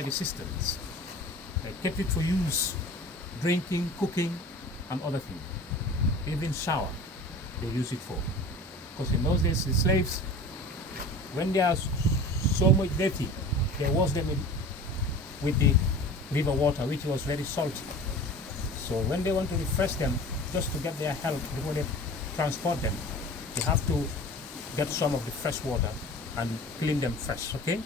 like the cisterns. They kept it for use, drinking, cooking, and other things. Even shower, they use it for. Because in those days, the slaves, when they are so much dirty, they wash them with the river water, which was very salty. So when they want to refresh them, just to get their health before they transport them, you have to get some of the fresh water and clean them fresh, okay?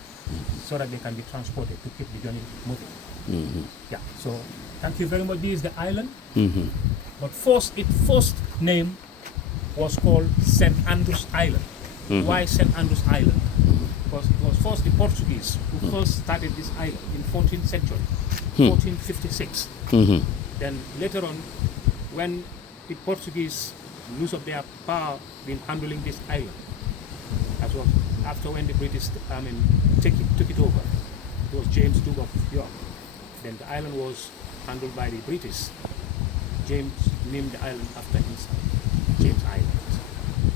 So that they can be transported to keep the journey moving. Mm-hmm. Yeah, so thank you very much. This is the island. Mm-hmm. But its first name was called St. Andrews Island. Mm-hmm. Why St. Andrews Island? Because it was first the Portuguese who first started this island in 14th century, 1456. Mm-hmm. Then later on, when the Portuguese lose of their power in handling this island, as well, after when the British took it over, it was James Duke of York. Then the island was handled by the British. James named the island after himself, James Island.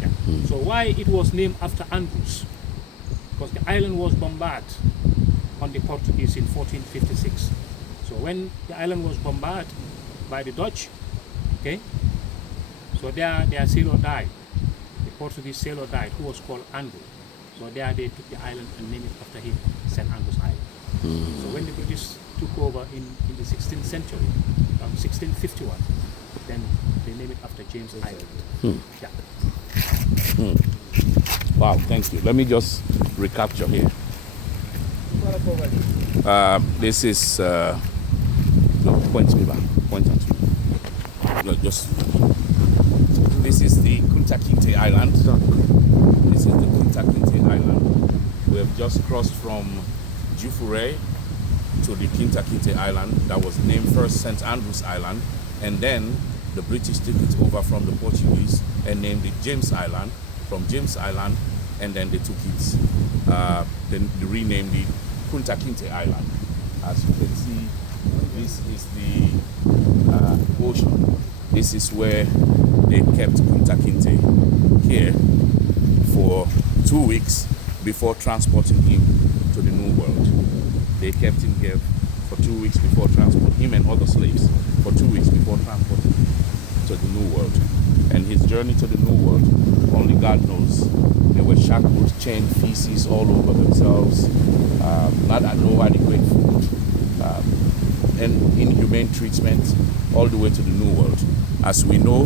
Yeah. So why it was named after Andrews? Because the island was bombarded on the Portuguese in 1456. So when the island was bombarded by the Dutch, okay, so their sailor died. The Portuguese sailor died, who was called Andrew. So there they took the island and named it after him, St. Andrews Island. So when the British took over in the 16th century, 1651, then they named it after James Island. Yeah. Wow, thank you. Let me just recapture here. This is point me back. Point at you. No, just this is the Kunta Kinte Island. This is the Kunta Kinte Island. We have just crossed from Jufure to the Kunta Kinte Island that was named first St. Andrews Island, and then the British took it over from the Portuguese and named it James Island. From James Island, and then they took it, then they renamed it Kunta Kinte Island. As you can see, this is the ocean. This is where they kept Kunta Kinte here for 2 weeks before transporting him to the New World. They kept him here for 2 weeks before transporting him and other slaves for 2 weeks before transporting him to the New World. And his journey to the New World, only God knows. They were shackled, chained, feces all over themselves, not adequate food, and inhumane treatment, all the way to the New World. As we know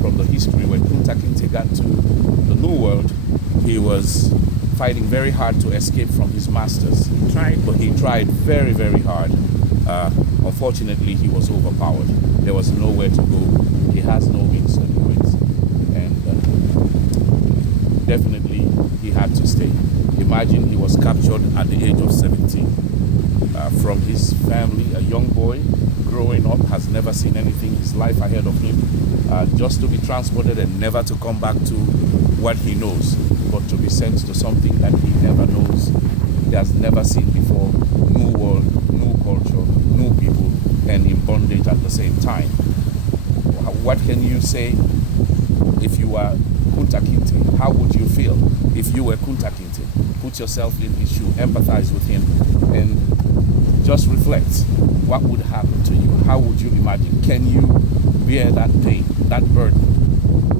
from the history, when Kunta Kinte got to the New World, he was fighting very hard to escape from his masters. He tried very, very hard. Unfortunately, he was overpowered. There was nowhere to go. He has no means to do it. And definitely, he had to stay. Imagine he was captured at the age of 17. From his family, a young boy growing up, has never seen anything, his life ahead of him, just to be transported and never to come back to what he knows, but to be sent to something that he never knows, he has never seen before. New world, new culture, new people, and in bondage at the same time. What can you say if you are Kunta Kinte? How would you feel if you were Kunta Kinte? Put yourself in his shoe, empathize with him, and just reflect. What would happen to you? How would you imagine? Can you bear that pain, that burden,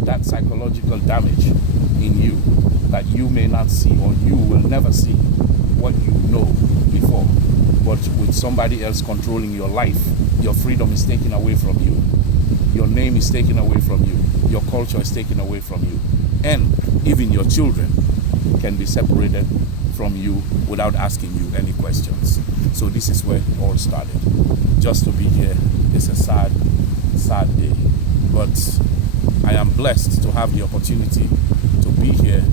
that psychological damage in you that you may not see, or you will never see what you know before? But with somebody else controlling your life, your freedom is taken away from you. Your name is taken away from you. Your culture is taken away from you. And even your children can be separated from you without asking you any questions. So this is where it all started. Just to be here is a sad, sad day. But I am blessed to have the opportunity to be here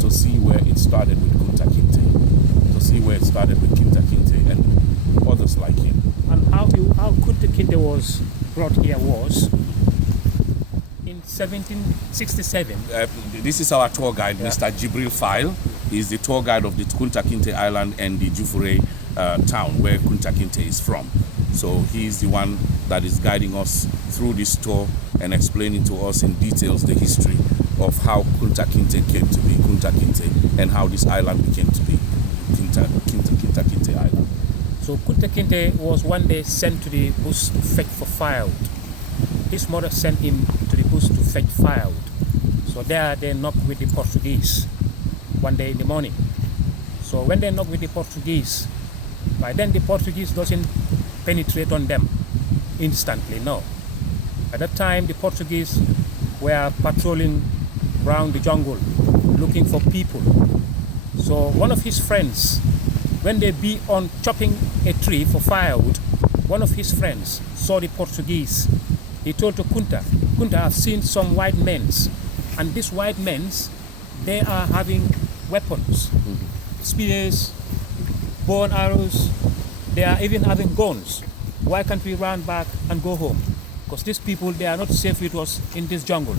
to see where it started with Kunta Kinte, to see where it started with Kunta Kinte and others like him. And how Kunta Kinte was brought here was in 1767. This is our tour guide, Mr. Jibril File. He's the tour guide of the Kunta Kinte Island and the Jufure town where Kunta Kinte is from. So he's the one that is guiding us through this tour and explaining to us in details the history of how Kunta Kinte came to be Kunta Kinte and how this island became to be Kunta Kinte Island. So Kunta Kinte was one day sent to the bush to fetch for firewood. His mother sent him to the bush to fetch firewood. So there they knocked with the Portuguese one day in the morning. So when they knocked with the Portuguese, by then the Portuguese doesn't penetrate on them instantly, no. At that time the Portuguese were patrolling around the jungle looking for people. So one of his friends, when they be on chopping a tree for firewood, one of his friends saw the Portuguese. He told to Kunta, I've seen some white men, and these white men, they are having weapons, spears, bow and arrows, they are even having guns. Why can't we run back and go home? Because these people, they are not safe with us in this jungle.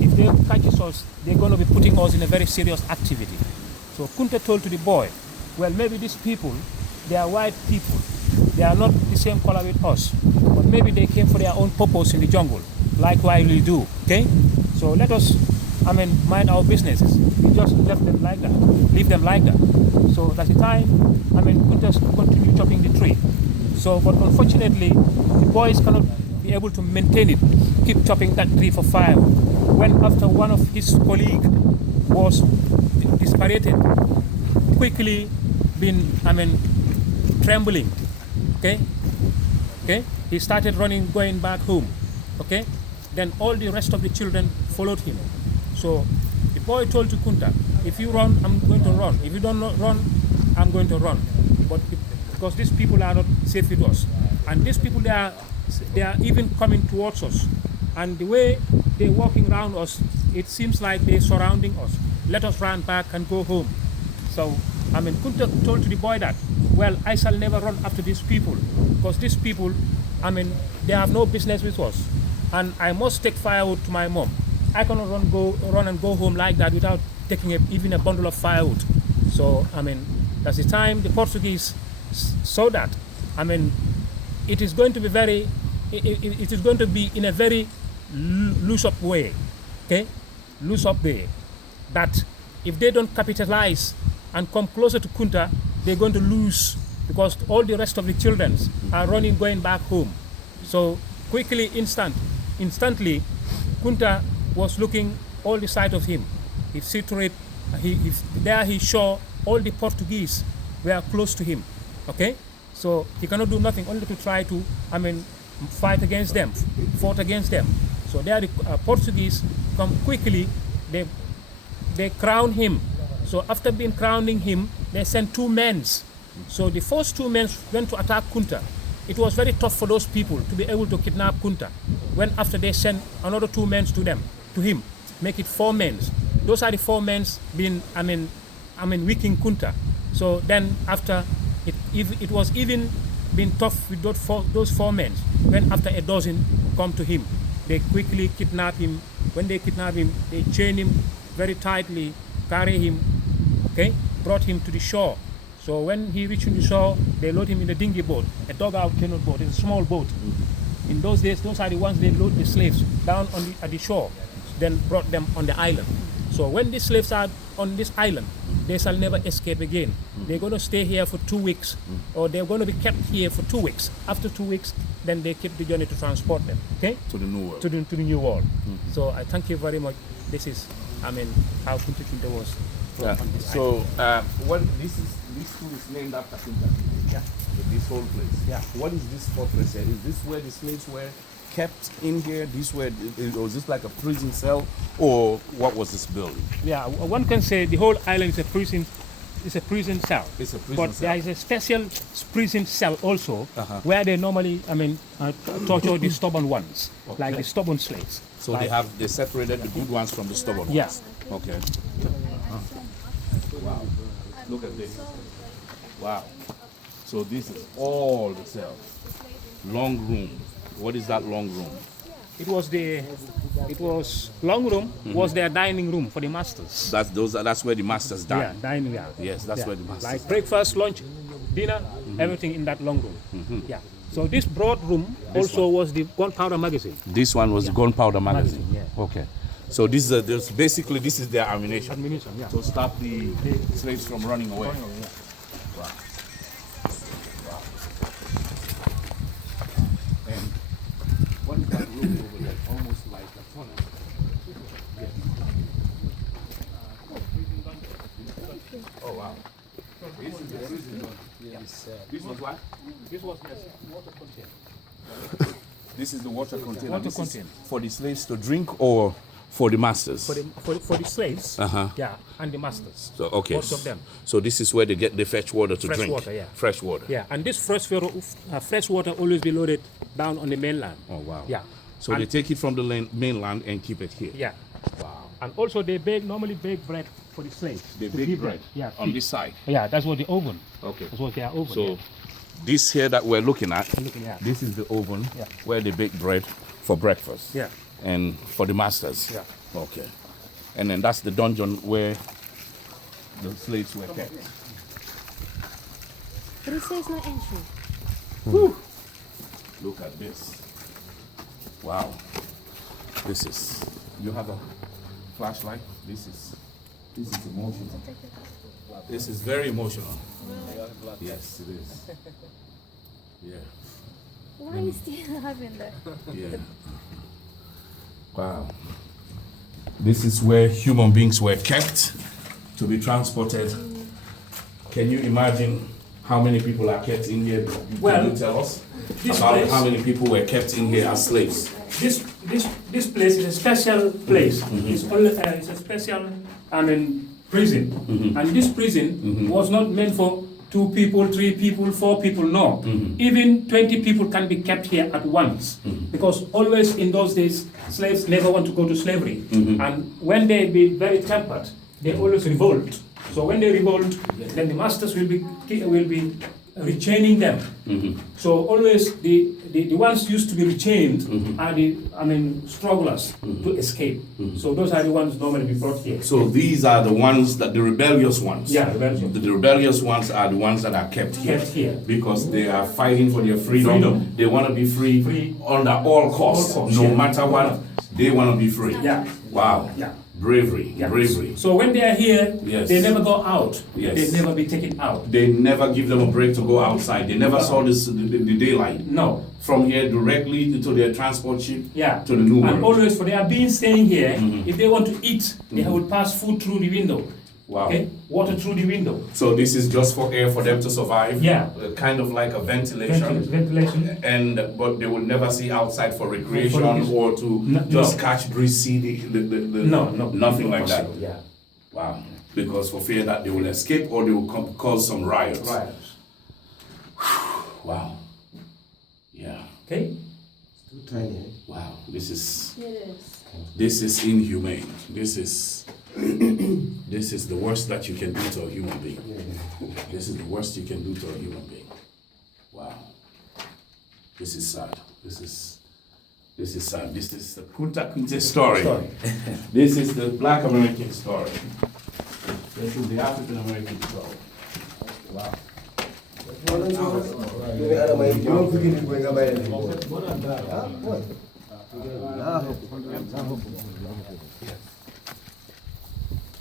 If they catch us, they're going to be putting us in a very serious activity. So Kunta told to the boy, well, maybe these people, they are white people. They are not the same color with us, but maybe they came for their own purpose in the jungle, like we do, okay? So let us, mind our businesses. We just left them like that, leave them like that. So that's the time, Kunta continued chopping the tree. So, but unfortunately, the boys cannot be able to maintain it, keep chopping that tree for fire. When after one of his colleagues was disparated, quickly been, trembling, okay? He started running, going back home, okay? Then all the rest of the children followed him. So the boy told to Kunta, if you run, I'm going to run. If you don't run, I'm going to run. But because these people are not safe with us. And these people, they are even coming towards us. And the way they're walking around us, it seems like they're surrounding us. Let us run back and go home. So, Kunta told to the boy that, well, I shall never run after these people. Because these people, they have no business with us. And I must take firewood to my mom. I cannot run and go home like that without taking even a bundle of firewood. So, that's the time the Portuguese saw that. It is going to be it is going to be in a very loose up way, okay? Loose up way. That if they don't capitalize and come closer to Kunta, they're going to lose because all the rest of the children are running, going back home. So quickly, instantly, Kunta was looking all the side of him. He saw all the Portuguese were close to him. Okay, so he cannot do nothing, only to try to, fought against them. So there the Portuguese come quickly. They crown him. So after being crowning him, they sent 2 men. So the first 2 men went to attack Kunta. It was very tough for those people to be able to kidnap Kunta. When after they sent another 2 men to him, make it 4 men. Those are the 4 men being, weakening Kunta. So then after it was even been tough with those 4 men. When after a dozen come to him, they quickly kidnap him. When they kidnap him, they chain him very tightly, carry him, okay, brought him to the shore. So when he reached the shore, they load him in a dinghy boat, a dugout canoe boat. It's a small boat. In those days, those are the ones they load the slaves down at the shore, then brought them on the island. So when the slaves are on this island, they shall never escape again. They're going to stay here for 2 weeks, or they're going to be kept here for 2 weeks. After 2 weeks, then they keep the journey to transport them, okay? To the new world. To the new world. So I thank you very much. This is, how Kunta Kinte was. Yeah. So this school is named after Kunta. Yeah. This whole place. Yeah. What is this fortress here? Is this where the slaves were kept in here? Was this like a prison cell, or what was this building? Yeah, one can say the whole island is a prison. It's a prison cell. It's a prison but cell. There is a special prison cell also, where they normally, torture the stubborn ones, like the stubborn slaves. So they separated the good ones from the stubborn ones. Yeah. Okay. Wow. Look at this. Wow. So this is all the cells. Long room. What is that long room? It was long room was their dining room for the masters. That's where the masters dine. Yeah, dining. Yeah. Yes, that's where the masters like breakfast, lunch, dinner, everything in that long room. Yeah. So this broad room was the gunpowder magazine. This one was the gunpowder magazine. Yeah. Okay. So this is their ammunition. Ammunition, yeah. To stop the slaves from running away. Yeah. Wow. This was what? This was water container. This is the water container. Water This is container. for the slaves to drink or for the masters? For the slaves, Uh-huh. yeah, and the masters. So okay. Both of them. So this is where they get the fresh water to Fresh drink. water, yeah. Fresh water. Yeah, and this fresh water always be loaded down on the mainland. Oh wow. Yeah. So And- they take it from the mainland and keep it here. Yeah. Wow. And also they normally bake bread for the slaves. They to bake give bread. Yeah. On this side. Yeah, that's what the oven. Okay. That's what their oven. So yeah. this here that we're looking at, Looking at. this is the oven Yeah. where they bake bread for breakfast. Yeah. And for the masters. Yeah. Okay. And then that's the dungeon where the slaves were kept. But it says no entry. Whew. Look at this. Wow. This is. You have a flashlight. This is emotional. This is very emotional. Yes, it is. Yeah. Why is still having that? Yeah. Wow. This is where human beings were kept to be transported. Can you imagine how many people are kept in here? Well, Can you tell us this about place- how many people were kept in here as slaves? This place is a special place. It's a special prison. And this prison was not meant for 2 people, 3 people, 4 people, no. Even 20 people can be kept here at once. Because always in those days, slaves never want to go to slavery. And when they be very tempered, they always revolt. So when they revolt, then the masters will be rechaining them. So always the ones used to be retained are the strugglers to escape. So those are the ones normally be brought here. So these are the ones that the rebellious ones. Yeah, rebellious. The rebellious ones are the ones that are kept here. Kept here. Because they are fighting for their freedom. Freedom. They want to be free, Free. under all costs. All costs, No yeah. matter what, they want to be free. Yeah. Wow. Yeah. Bravery. Yeah. Bravery. So when they are here, Yes. they never go out. Yes. They never be taken out. They never give them a break to go outside. They never saw the daylight. No. From here directly to their transport ship Yeah. to the new And world. always for their being staying here, if they want to eat, they will pass food through the window. Wow. Okay? Water through the window. So this is just for air for them to survive. Yeah. Kind of like a ventilation. Ventilation. But they will never see outside for recreation For- or to No, just no. catch breeze, see the No, nothing like that. possible, Yeah. Wow. Because for fear that they will escape or they will cause some riots. Right. Wow. Yeah. Okay? Wow. This is It is. inhumane. This is the worst that you can do to a human being. This is the worst you can do to a human being. Wow. This is sad. This is sad. This is the Kunta Kinte story. This is the Black American story. This is the African American story. Wow.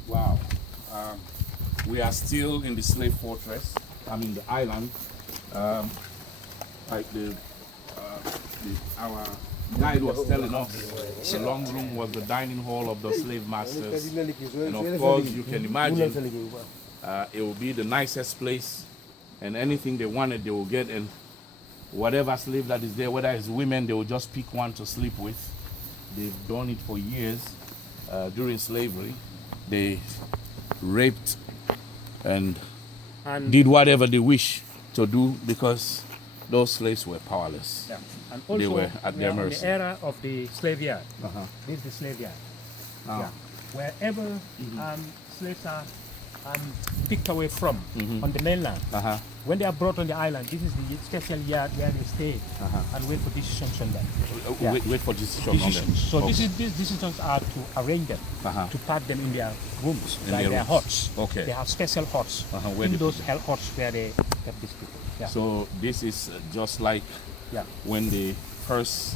Wow. We are still in the slave fortress. I mean the island. Like our guide was telling us, the long room was the dining hall of the slave masters. And of course, you can imagine it will be the nicest place, and anything they wanted, they will get. And whatever slave that is there, whether it's women, they will just pick one to sleep with. They've done it for years during slavery. They raped and did whatever they wish to do because those slaves were powerless. Yeah. And also, They were at their we are in mercy. the era of the slave yard. Uh-huh. This is the slave yard. Ah. Yeah. Wherever slaves are picked away from on the mainland, Uh-huh. when they are brought on the island, this is the special yard where they stay and wait for decisions on them. Yeah. Wait for decision on them. Decisions. So Okay. these decisions are to arrange them, Uh-huh. to pack them in their rooms, In like their their rooms. huts. Okay. They have special huts. Where In they those huts where they kept these people. Yeah. So this is just like yeah. when they first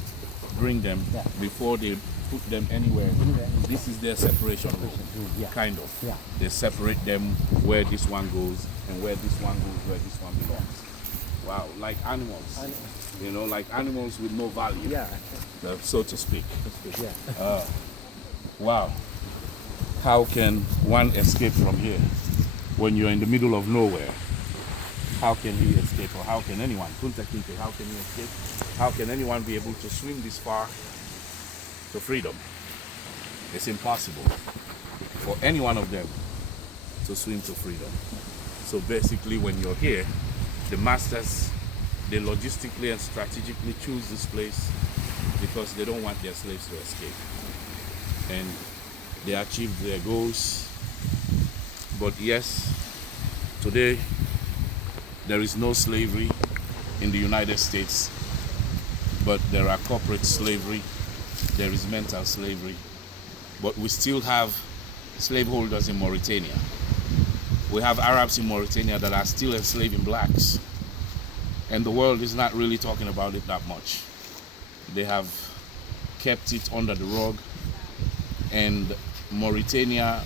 bring them Yeah. before they put them anywhere. This is their separation room, Yeah. kind of. Yeah. They separate them where this one goes and where this one goes, where this one belongs. Wow, like animals. You know, like animals with no value, Yeah. so to speak. Yeah. Wow. How can one escape from here when you're in the middle of nowhere? how can he escape, or how can anyone, Kunta Kinte, how can he escape? How can anyone be able to swim this far to freedom? It's impossible for any one of them to swim to freedom. So basically, when you're here, the masters, they logistically and strategically choose this place because they don't want their slaves to escape. And they achieved their goals. But yes, today there is no slavery in the United States, but there are corporate slavery, there is mental slavery, but we still have slaveholders in Mauritania. We have Arabs in Mauritania that are still enslaving blacks, and the world is not really talking about it that much. They have kept it under the rug, and Mauritania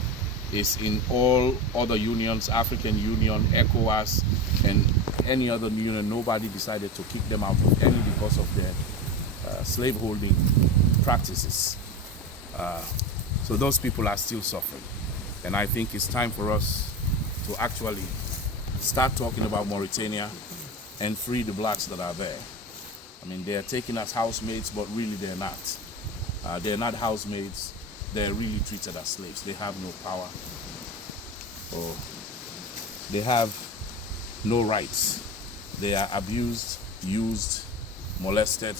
is in all other unions, African Union, ECOWAS, and any other union. Nobody decided to kick them out of any because of their slaveholding practices. So those people are still suffering. And I think it's time for us to actually start talking about Mauritania and free the blacks that are there. I mean, they're taken as housemates, but really they're not. They're not housemates. They're really treated as slaves. They have no power, or they have no rights. They are abused, used, molested,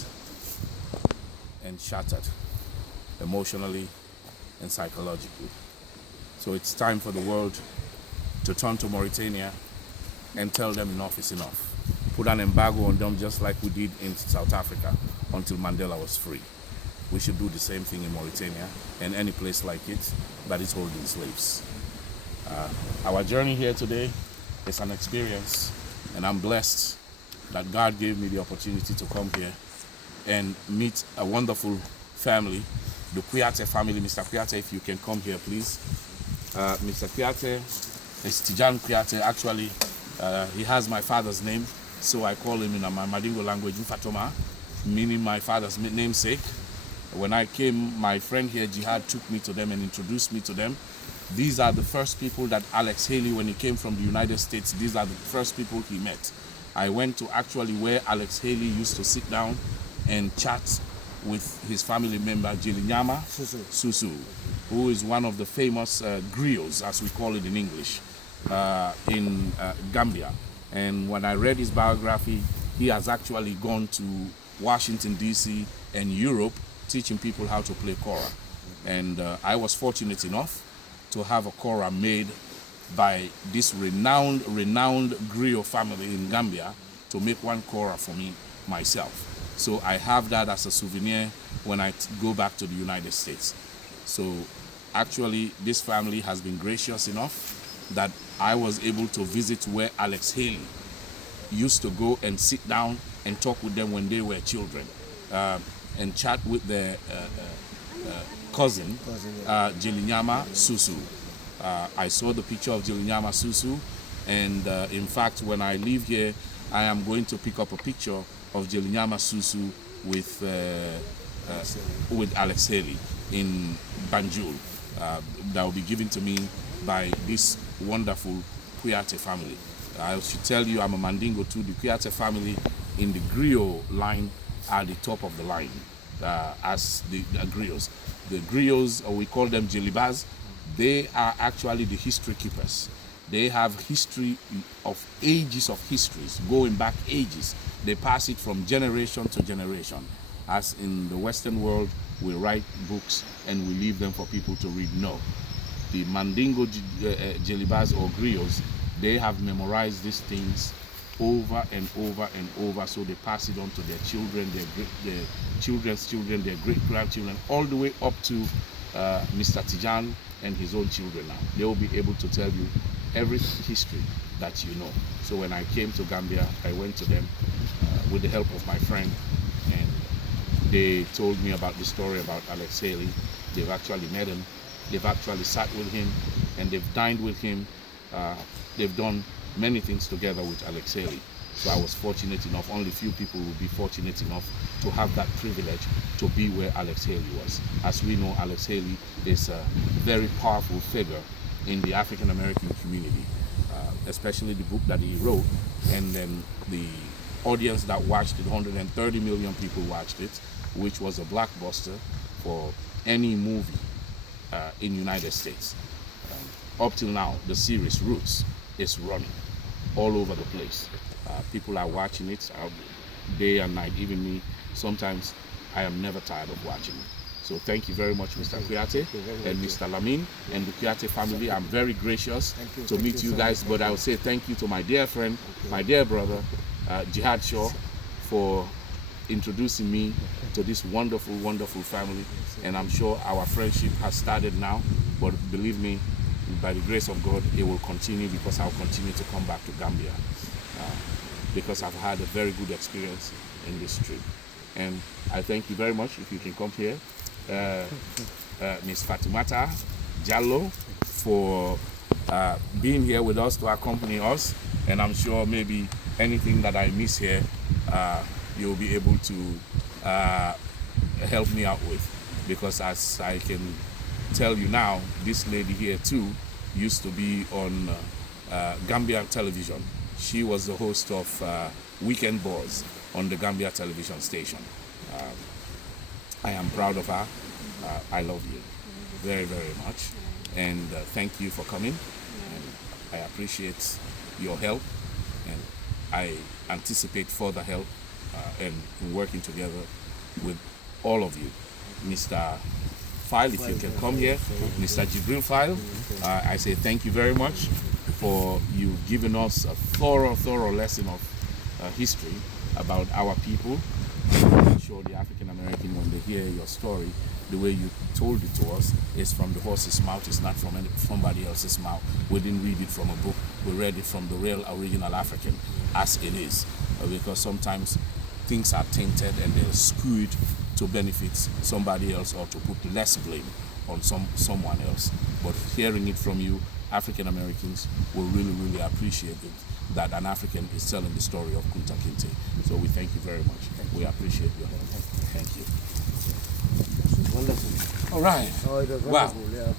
and shattered emotionally and psychologically. So it's time for the world to turn to Mauritania and tell them enough is enough. Put an embargo on them just like we did in South Africa until Mandela was free. We should do the same thing in Mauritania and any place like it that is holding slaves. Our journey here today is an experience, and I'm blessed that God gave me the opportunity to come here and meet a wonderful family, the Kuyate family. Mr. Kuyate, if you can come here, please. Mr. Kuyate is Tijan Kuyate. Actually, he has my father's name, so I call him in my Madingo language, Ufatoma, meaning my father's namesake. When I came, my friend here, Jihad, took me to them and introduced me to them. These are the first people that Alex Haley, when he came from the United States, these are the first people he met. I went to actually where Alex Haley used to sit down and chat with his family member, Jilinyama Susu, who is one of the famous griots, as we call it in English, in Gambia. And when I read his biography, he has actually gone to Washington, D.C. and Europe, teaching people how to play kora. And I was fortunate enough to have a kora made by this renowned griot family in Gambia to make one kora for me myself. So I have that as a souvenir when I go back to the United States. So actually this family has been gracious enough that I was able to visit where Alex Haley used to go and sit down and talk with them when they were children. And chat with their cousin, Jilinyama Susu. I saw the picture of Jilinyama Susu, and in fact, when I leave here, I am going to pick up a picture of Jilinyama Susu with Alex Haley in Banjul. That will be given to me by this wonderful Kuyate family. I should tell you, I'm a Mandingo too. The Kuyate family in the griot line are the top of the line as the griots. The griots, or we call them Jelibas, they are actually the history keepers. They have history of ages of histories, going back ages. They pass it from generation to generation. As in the Western world, we write books and we leave them for people to read. No. The Mandingo Jelibas or griots, they have memorized these things over and over and over, so they pass it on to their children, their children's children, their great-grandchildren, all the way up to Mr. Tijan and his own children now. They will be able to tell you every history that you know. So when I came to Gambia, I went to them with the help of my friend, and they told me about the story about Alex Haley. They've actually met him, they've actually sat with him, and they've dined with him. They've done many things together with Alex Haley. So I was fortunate enough, only few people will be fortunate enough to have that privilege to be where Alex Haley was. As we know, Alex Haley is a very powerful figure in the African American community. especially the book that he wrote, and then the audience that watched it, 130 million people watched it, which was a blockbuster for any movie in United States. Up till now, the series Roots is running all over the place. People are watching it day and night, even me. Sometimes I am never tired of watching it. So thank you very much, Mr. Kuyate and Mr. Lamin and the Kuyate family. I'm very gracious to meet you guys, but I will say thank you to my dear friend, my dear brother, Jihad Shaw, for introducing me to this wonderful, wonderful family. And I'm sure our friendship has started now, but believe me, by the grace of God, it will continue, because I'll continue to come back to Gambia because I've had a very good experience in this trip. And I thank you very much. If you can come here, Ms. Fatimata Jallo, for being here with us to accompany us. And I'm sure maybe anything that I miss here, you'll be able to help me out with. Because as I can tell you now, this lady here too used to be on Gambia television. She was the host of Weekend Buzz on the Gambia television station. I am proud of her. I love you very, very much. And thank you for coming. And I appreciate your help. And I anticipate further help and working together with all of you. Mr. File, if you can come here. Mr. Jibril File, I say thank you very much for you giving us a thorough lesson of history about our people. I'm sure the African American, when they hear your story, the way you told it to us is from the horse's mouth, it's not from somebody else's mouth. We didn't read it from a book, we read it from the real original African as it is. Because sometimes things are tainted and they're skewed to benefit somebody else or to put less blame on someone else. But hearing it from you, African Americans will really appreciate it, that an African is telling the story of Kunta Kinte. So we thank you very much. We appreciate your help. Thank you. Wonderful. All right. Oh, it was Wow. wonderful, yeah.